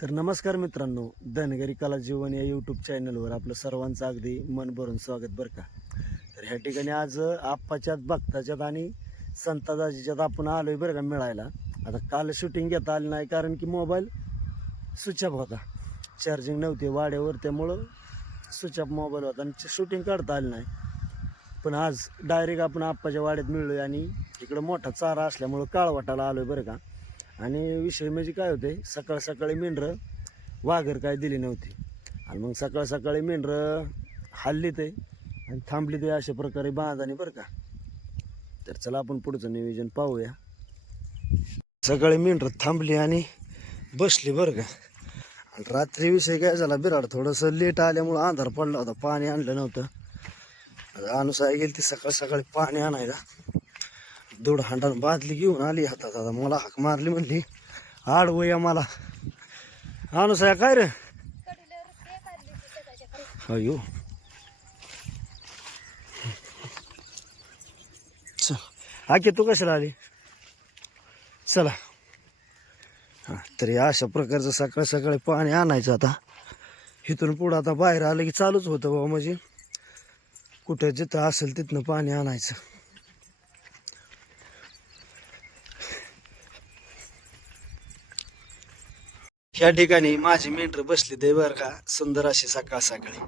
तर नमस्कार मित्रांनो, धनगरी कला जीवन या यूट्यूब चॅनलवर आपलं सर्वांचं अगदी मन भरून स्वागत बरं का. तर ह्या ठिकाणी आज आप्पाच्यात भक्ताच्यात आणि संतादाजीच्यात आपण आलोय बरं का मिळायला. आता काल शूटिंग घेता आली नाही कारण की मोबाईल स्विच ऑफ होता, चार्जिंग नव्हती वाड्यावर, त्यामुळं स्विच ऑफ मोबाईल होता आणि शूटिंग काढता आली नाही. पण आज डायरेक्ट आपण आप्पाच्या वाड्यात मिळलोय आणि इकडं मोठा चारा असल्यामुळं काळवाटाला आलोय बरं का. आणि विषय म्हणजे काय होते, सकाळ सकाळी मेंढरं वाघर काय दिली नव्हती आणि मग सकाळ सकाळी मेंढरं हल्ली ते आणि थांबली ते अशा प्रकारे बांधाने बरं का. तर चला आपण पुढचं नियोजन पाहूया. सकाळी मेंढरं थांबली आणि बसली बरं का. आणि रात्री विषय काय झाला, बिराड थोडंसं लेट आल्यामुळं अंधार पडला होता, पाणी आणलं नव्हतं. अनुसार गेली ती सकाळ सकाळी पाणी आणायला, दूध हांडान बादली घेऊन आली हातात. आता मला हाक मारली, म्हणली आडवया मला. अनुसाया काय रे अयो, आके तू कशाला आली, चला. हा, तरी अशा प्रकारचं सकाळ सकाळी पाणी आणायचं. आता इथून पुढं आता बाहेर आलं की चालूच होतं बाबा, म्हणजे कुठं जिथं असेल तिथनं पाणी आणायचं. ह्या ठिकाणी माझी मेंढर बसली ते बरं का, सुंदर अशी सकाळ सकाळी.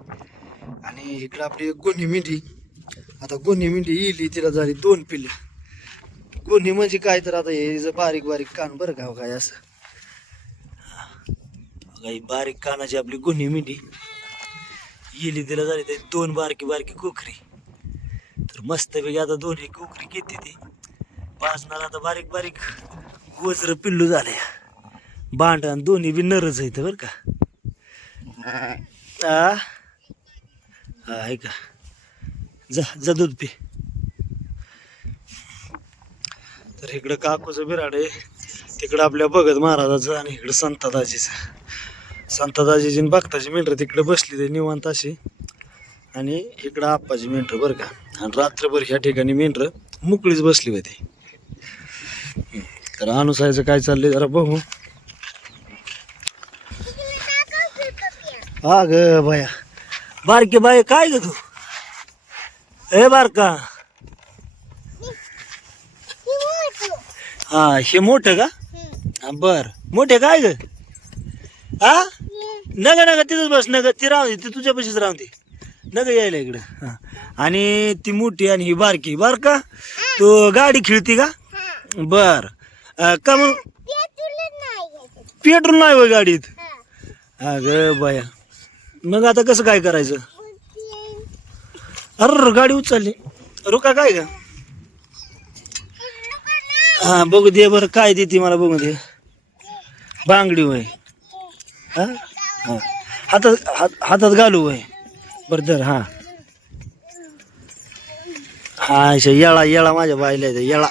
आणि इकडं आपली गोन्ही मेंढी, आता गोन्ही मेंढी येईल, तिला झाली 2 पिल्लं. गोन्ही म्हणजे काय तर आता हे बारीक बारीक कान बरं का, काय असं काही बारीक कानाची आपली गोन्ही मेंढी येली, तिला झाली ते 2 बारकी बारकी कोकरी. तर मस्तपैकी आता 2 कोकरी घेते ती पाचणार. आता बारीक बारीक वज्र पिल्लू झाले, भांडण दोन्ही बी नरच आहेत बरं का. आहे का, जा जा दूध पी. तर इकडं काकूचं बिराड आहे, तिकडं आपल्या भगत महाराजाचं आणि इकडं संतादाजीचं. संतादाजीची भक्ताची मेंढर तिकडे बसली ते निवांत अशी, आणि इकडं आप्पाची मेंढर बरं का. आणि रात्रभर ह्या ठिकाणी मेंढर मोकळीच बसली होती. तर अनुसायचं काय चाललंय जरा बघू. हा ग बाया, बारके बाय काय ग तू, ए बारका. हा हे मोठं का, बर मोठे काय ग. हा नग नग तिथंच बस, नग ती राहू दे, ती तुझ्यापाशीच राहू दे, नग यायला इकडं. हा आणि ती मोठी आणि ही बारकी. बारका तू गाडी खेळती का, बर का मग पेट्रोल नाही होय गाडीत. हा ग बाया, मग आता कसं काय करायचं. अरे गाडी उचलली, रुका काय का. हा बघू दे बरं, काय देते मला बघू दे. बांगडी होय, हा हा हातात घालू होय, बरं तर. हा हा येळा येळा माझ्या बायला येळा.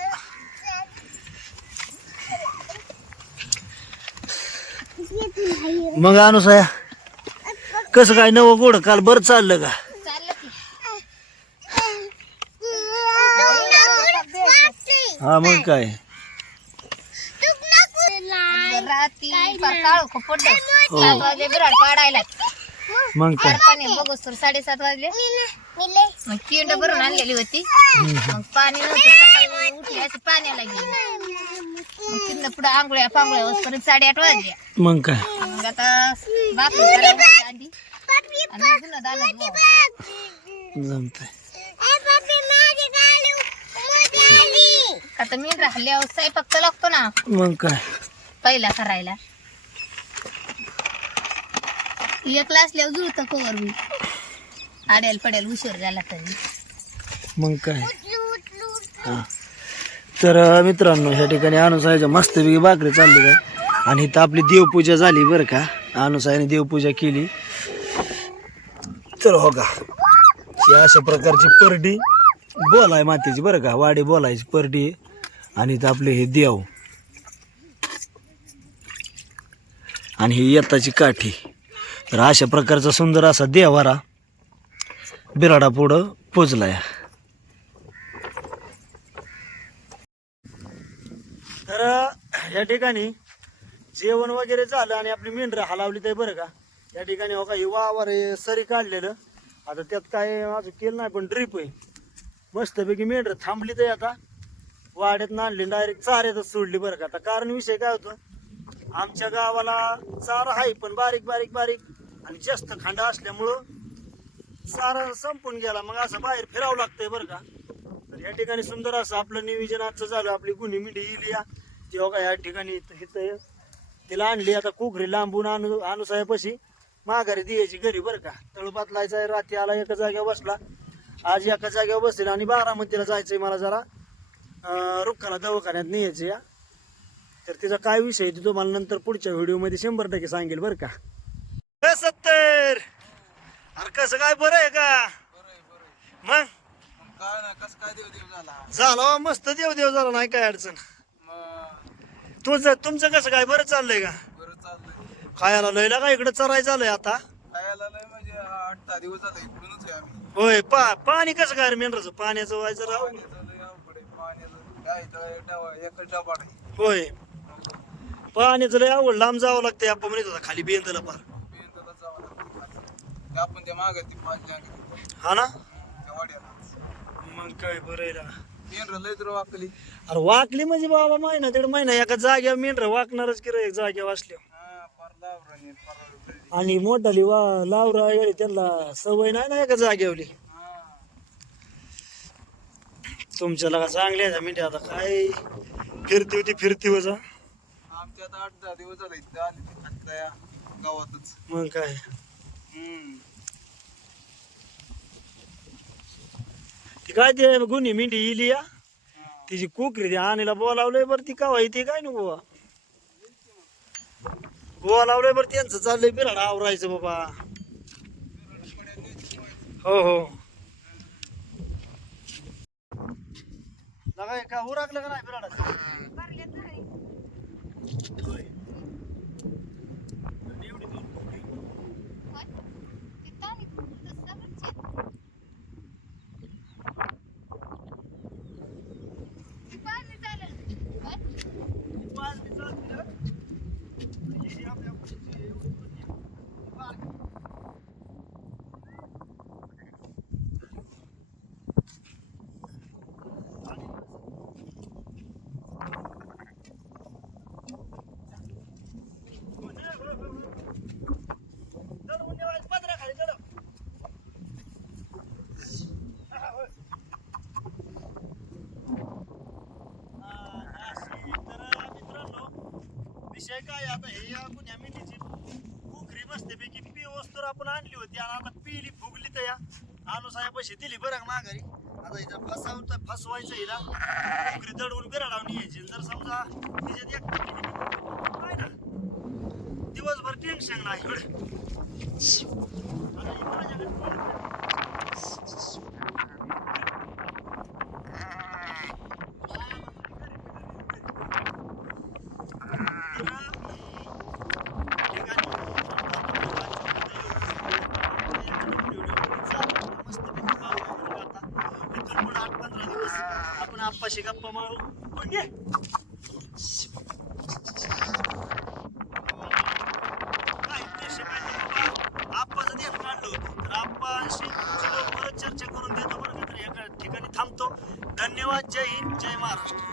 मग अनुसाया कसं काय नवं गोड, काल बरं चाललं का. हा मग काय, मग काय 7:30 वाजले. मग किंड भरून आणलेली होती, मग पाणी नव्हतं, सकाळी उठली असं पाण्याला गेली. मग तिथनं पुढे आंघोळ्या पांघोळ्या होईपर्यंत 8:30 वाजल्या. मग काय, मग आता भाकरी करायला आधी आणि मग धुणं दाणं धुवावं. जमतंय. आता मी राहिल्यावर स्वयंपाक तर लागतो ना, मग काय पहिला करायला. एकला असल्यावर जुळतं कवर मी, आड्याला पड्याला उशीर झाला तरी. मग काय. हा तर मित्रांनो, ह्या ठिकाणी अनुसायाच्या मस्तपैकी भाकरी चालली काय. आणि इथं आपली देवपूजा झाली बरं का, अनुसायाने देवपूजा केली. तर हो का, ही अशा प्रकारची परडी बोलाय मातीची बरं का, वाडी बोलायची परडी. आणि इथं आपले हे देव आणि ही येताची काठी. तर अशा प्रकारचा सुंदर असा देवारा बिराडा पुढं पोचलाय. तर या ठिकाणी जेवण वगैरे झालं आणि आपली मेंढरं हलावली तर बरं का. या ठिकाणी हो का हे वावर आहे, सरी काढलेलं. आता त्यात काय अजून केलं नाही पण ड्रीप आहे. मस्तपैकी मेंढरं थांबली तर आता वाड्यात आणली डायरेक्ट चाऱ्यातच सोडली बरं का. आता कारण विषय काय होतं, आमच्या गावाला चारा आहे पण बारीक बारीक बारीक आणि जास्त खांडा असल्यामुळं चारा संपून गेला. मग असं बाहेर फिरावं लागतंय बरं का. तर या ठिकाणी सुंदर असं आपलं नियोजन आजचं झालं. आपली गुन्ही मिंडी येईल या ती हो का या ठिकाणी इथं तिला आणली. आता कुकरी लांबून अनुसायापाशी माघारी द्यायची घरी बरं का. तळपात लायचा रात्री आला एका जागेवर बसला, आज एका जागेवर बसतील आणि बारामतीला जायचंय मला जरा रुखाला दवाखान्यात न्यायचं या. तर तिचा काय विषय आहे ते तुम्हाला नंतर पुढच्या व्हिडिओमध्ये 100% सांगेल बरं का. 70 अरे कसं काय बरं आहे का मग झाला मस्त देव झाला नाही काय अडचण. तुमचं कसं काय बरं चाललंय का. खायला लयला का इकडे चरायचं चाललंय आता. म्हणजे 8-10 दिवस झाले इकडूनच आहे आम्ही. होय पाणी कसं काय मेंढराचं पाण्याचं व्हायचं राहू. होय पाण्याचं लय आवड लांब जावं लागतंय. आपण म्हणत होता खाली बेंदला पार आपण त्या मागे हा ना. त्या वाड्याला मग काय बरं आहे ना. मेंढर लय तर वाकली. अरे वाकली म्हणजे बाबा महिना 1.5 महिना एका जाग्यावर मेंढर वाकणारच की रे. एक जाग्यावर असल्यावर आणि मोठाली लावरा वगैरे त्यांना सवय नाही ना एका जागेवली. तुमच्या लगा चांगले आहे मिठी. आता काय फिरती वजा आमच्या आता 8-10 दिवस झाले इथं आले ते आता या गावातच. मग काय ती काय ते गुन्ही मिंडी इली या तिची कुकरी ती आणीला बोलावलंय बरं. ती का ती काय नको बुवा बोलावलंय बरं. त्यांचं चाललंय बिराड आवरायचं बाबा. हो हो लगा का उराकलं का नाही बिराडाचं. विषय काय आता हे या गुन्ह्या मिंडीची कुकरी मस्तपैकी पिवस तर आपण आणली होती आणि आता पिली फुगली तर या अनुसायापाशी दिली बरं का माघारी. आता हिला फसवायचं हिला कुकरी दडवून बिराडावून यायची. जर समजा तिच्यात एक काय ना दिवसभर टेन्शन नाही एवढं. आता ही माझ्याकडे आपण आप्पाशी गप्पा मारू. आप्पाचं देत काढलं होतं तर आप्पाशी परत चर्चा करून देतो बरं का. तर एका ठिकाणी थांबतो. धन्यवाद. जय हिंद जय महाराष्ट्र.